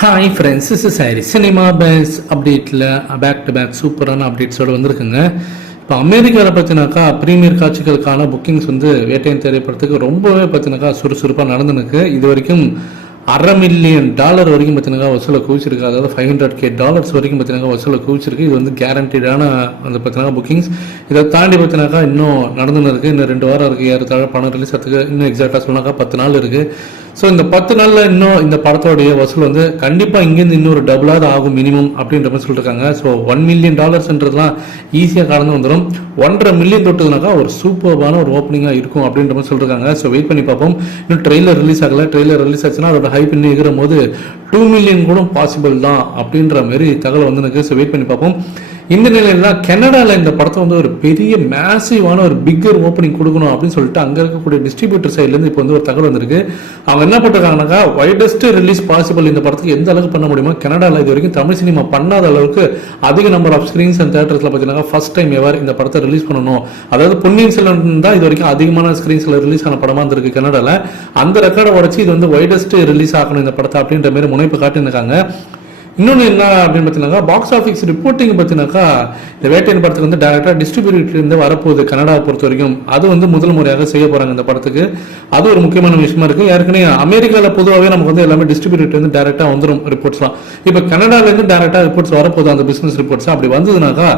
Hi friends is சாரி cinema base அப்டேட்டில் back to back சூப்பரான அப்டேட்ஸோடு வந்திருக்குங்க. இப்போ அமெரிக்காவில் பார்த்தினாக்கா ப்ரீமியர் காட்சிகளுக்கான புக்கிங்ஸ் வந்து வேட்டையின் திரைப்படத்துக்கு ரொம்பவே பார்த்தினாக்கா சுறுசுறுப்பாக நடந்துனுக்கு இது வரைக்கும் அரை மில்லியன் டாலர் வரைக்கும் பார்த்தீங்கன்னா வசூலை குவிச்சிருக்கு. அதாவது ஃபைவ் ஹண்ட்ரட் கே டாலர்ஸ் வரைக்கும் பார்த்தீங்கன்னா வசூலை குவிச்சிருக்கு. இது வந்து கேரண்டீடான அந்த பார்த்தீங்கன்னா புக்கிங்ஸ் இதை தாண்டி பார்த்தீங்கன்னாக்கா இன்னும் நடந்துன்னு இருக்குது இன்னும் ரெண்டு வாரம் இருக்குது ஏறத்தாழ பணம் ரிலீஸ் ஆகிறதுக்கு இன்னும் எக்ஸாக்டாக சொன்னாக்கா பத்து நாள் இருக்குது ஸோ இந்த பத்து நாளில் இன்னும் இந்த படத்தோடைய வசூல் வந்து கண்டிப்பாக இங்கேருந்து இன்னொரு டபுளாவது ஆகும் மினிமம் அப்படின்ற மாதிரி சொல்லியிருக்காங்க ஸோ ஒன் மில்லியன் டாலர்ஸ்ன்றதுலாம் ஈஸியாக கடந்து வந்துடும் ஒன்றரை மில்லியன் தொட்டதுனாக்கா ஒரு சூப்பர்பான ஒரு ஓப்பனிங்காக இருக்கும் அப்படின்ற மாதிரி சொல்லியிருக்காங்க ஸோ வெயிட் பண்ணி பார்ப்போம். இன்னும் ட்ரெய்லர் ரிலீஸ் ஆகல. ட்ரெய்லர் ரிலீஸ் ஆச்சுன்னா அதோட ஹைப் இன்னும் இருக்கிற போது டூ மில்லியன் கூட பாசிபிள் தான் அப்படின்ற மாதிரி தகவல் வந்து எனக்கு. ஸோ வெயிட் பண்ணி பார்ப்போம். இந்த நிலையில கனடாவில் இந்த படத்தை வந்து ஒரு பெரிய மேசிவான ஒரு பிக்கர் ஓப்பனிங் கொடுக்கணும் அப்படின்னு சொல்லிட்டு அங்கே இருக்கக்கூடிய டிஸ்ட்ரிபியூட்டர் சைட்லேருந்து இப்போ வந்து ஒரு தகவல் வந்திருக்கு. அவங்க என்ன பண்ணிருக்காங்கனாக்கா வைடஸ்ட் ரிலீஸ் பாசிபிள் இந்த படத்துக்கு எந்த அளவுக்கு பண்ண முடியுமோ கனடாவில் இது வரைக்கும் தமிழ் சினிமா பண்ணாத அளவுக்கு அதிக நம்பர் ஆஃப் ஸ்க்ரீன்ஸ் அண்ட் தேட்டர்ஸில் பார்த்தீங்கன்னா ஃபர்ஸ்ட் டைம் எவர் இந்த படத்தை ரிலீஸ் பண்ணணும். அதாவது பொன்னியின் செல்வன் தான் இது வரைக்கும் அதிகமான ஸ்க்ரீன்ஸில் ரிலீஸ் ஆன படமாக இருந்திருக்கு கனடாவில் அந்த ரெக்கார்டை உடச்சி இது வந்து வைடஸ்ட் ரிலீஸ் ஆகணும் இந்த படத்தை அப்படின்ற மாதிரி முனைப்பு காட்டியிருக்காங்க. இன்னொன்று என்ன அப்படின்னு பார்த்தீங்கன்னா பாக்ஸ் ஆஃபீஸ் ரிப்போர்ட்டிங் பார்த்தீங்கன்னாக்கா இந்த வேட்டையின் படத்துக்கு வந்து டேரக்டாக டிஸ்ட்ரிபியூட்டர்லேருந்து வரப்போகுது கனடாவை பொறுத்த வரைக்கும். அது வந்து முதல் முறையாக செய்ய போகிறாங்க இந்த படத்துக்கு. அது ஒரு முக்கியமான விஷயமா இருக்குது ஏற்கனவே அமெரிக்காவில் பொதுவாகவே நமக்கு வந்து எல்லாமே டிஸ்ட்ரிபியூட்டர்லேருந்து டேரெக்டாக வந்துடும் ரிப்போர்ட்ஸ்லாம் இப்போ கனடாலேருந்து டேரெக்டாக ரிப்போர்ட்ஸ் வரப்போகுது அந்த பிஸ்னஸ் ரிப்போர்ட்ஸ் அப்படி வந்ததுனாக்கா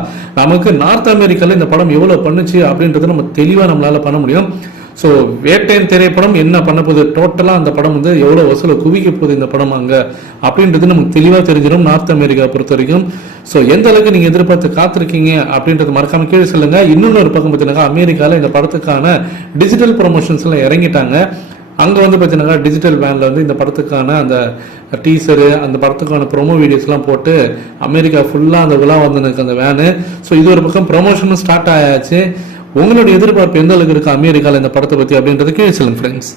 நமக்கு நார்த் அமெரிக்காவில் இந்த படம் எவ்வளோ பண்ணுச்சு அப்படின்றது நம்ம தெளிவாக நம்மளால் பண்ண முடியும். ஸோ வேட்டையன் திரைப்படம் என்ன பண்ண போகுது டோட்டலாக அந்த படம் வந்து எவ்வளோ வசூலை குவிக்க போகுது இந்த படம் அங்கே? அப்படின்றது நமக்கு தெளிவாக தெரிஞ்சிடும் நார்த் அமெரிக்கா பொறுத்த வரைக்கும் ஸோ எந்த அளவுக்கு நீங்கள் எதிர்பார்த்து காத்திருக்கீங்க அப்படின்றது மறக்காம கீழே சொல்லுங்க. இன்னொன்று பக்கம் பார்த்தீங்கன்னா அமெரிக்காவில் இந்த படத்துக்கான டிஜிட்டல் ப்ரொமோஷன்ஸ் எல்லாம் இறங்கிட்டாங்க. அங்கே வந்து பார்த்தீங்கன்னா டிஜிட்டல் வேனில் வந்து இந்த படத்துக்கான அந்த டீசரு அந்த படத்துக்கான ப்ரோமோ வீடியோஸ்லாம் போட்டு அமெரிக்கா ஃபுல்லாக அந்த விழா வந்து அந்த வேனு ஸோ இது ஒரு பக்கம் ப்ரொமோஷனும் ஸ்டார்ட் ஆயாச்சு. உங்களுடைய எதிர்பார்ப்பு எந்த அளவுக்கு இருக்கு? அமெரிக்காவில் இந்த படத்தை பற்றி அப்படின்றது கீழே சொல்லுங்க ஃப்ரெண்ட்ஸ்